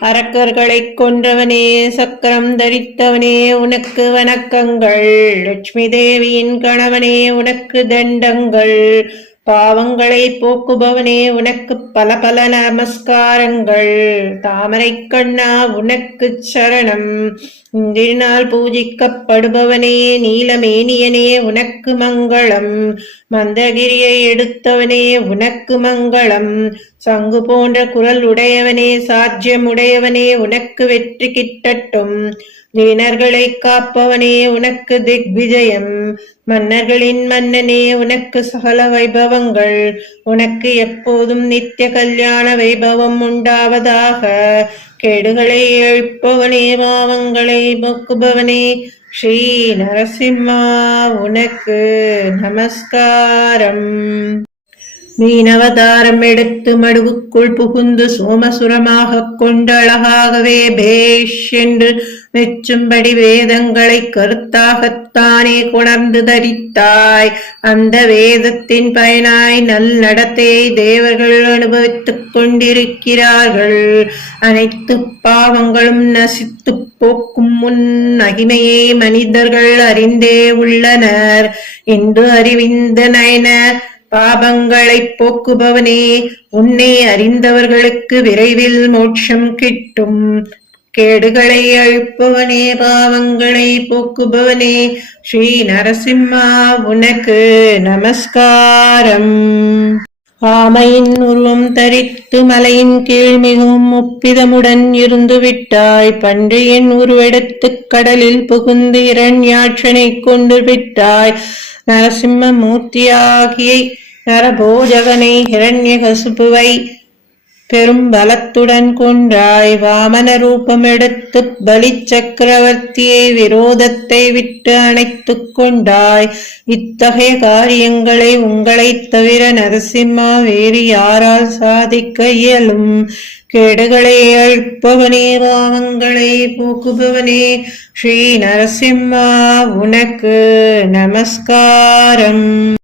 அரக்கர்களைக் கொன்றவனே, சக்கரம் தரித்தவனே, உனக்கு வணக்கங்கள். லட்சுமி தேவியின் கணவனே, உனக்கு தண்டங்கள். பாவங்களை போக்குபவனே, உனக்கு பல பல நமஸ்காரங்கள். தாமரை கண்ணா, உனக்கு சரணம். இன்றினால் பூஜிக்கப்படுபவனே, நீலமேனியனே, உனக்கு மங்களம். மந்தகிரியை எடுத்தவனே, உனக்கு மங்களம். சங்கு போன்ற குரல் உடையவனே, சாட்சியம் உடையவனே, உனக்கு வெற்றி கிட்டட்டும். வீணர்களை காப்பவனே, உனக்கு திக்விஜயம். மன்னர்களின் மன்னனே, உனக்கு சகல வைபவங்கள். உனக்கு எப்போதும் நித்திய கல்யாண வைபவம் உண்டாவதாக. கேடுகளை எழுப்பவனே, பாவங்களை போக்குபவனே, ஸ்ரீ நரசிம்மா, உனக்கு நமஸ்காரம். மீனவதாரம் எடுத்து மடுவுக்குள் புகுந்து சோமசுரமாக கொண்டு அழகாகவே பேஷ் என்று மெச்சும்படி வேதங்களை கருத்தாகத்தானே கொணர்ந்து தரித்தாய். அந்த வேதத்தின் பயனாய் நல் நடத்தையை தேவர்கள் அனுபவித்துக் கொண்டிருக்கிறார்கள். அனைத்து பாவங்களும் நசித்து போக்கும் முன் மகிமையை மனிதர்கள் அறிந்தே உள்ளனர். இன்று அறிவிந்த நயன பாபங்களை போக்குபவனே, உன்னை அறிந்தவர்களுக்கு விரைவில் மோட்சம் கிட்டும். கேடுகளை அழிப்பவனே, பாவங்களை போக்குபவனே, ஸ்ரீ நரசிம்மா, உனக்கு நமஸ்காரம். ஆமையின் உருவம் தரித்து மலையின் கீழ் மிகவும் ஒப்பிதமுடன் இருந்து விட்டாய். பன்றியின் உருவெடுத்து கடலில் புகுந்து இரண்யாட்சனை கொண்டு விட்டாய். நரசிம்ம மூர்த்தியாகிய நரபோஜகனை ஹிரண்யகசிபுவை பெரும் பலத்துடன் கொன்றாய். வாமன ரூபம் எடுத்து பலி சக்கரவர்த்தியை விரோதத்தை விட்டு அணைத்துக் கொண்டாய். இத்தகைய காரியங்களை உங்களைத் தவிர நரசிம்மா வேறு யாரால் சாதிக்க இயலும்? கேடுகளை அழிப்பவனே, பாவங்களை போக்குபவனே, ஸ்ரீ நரசிம்மா, உனக்கு நமஸ்காரம்.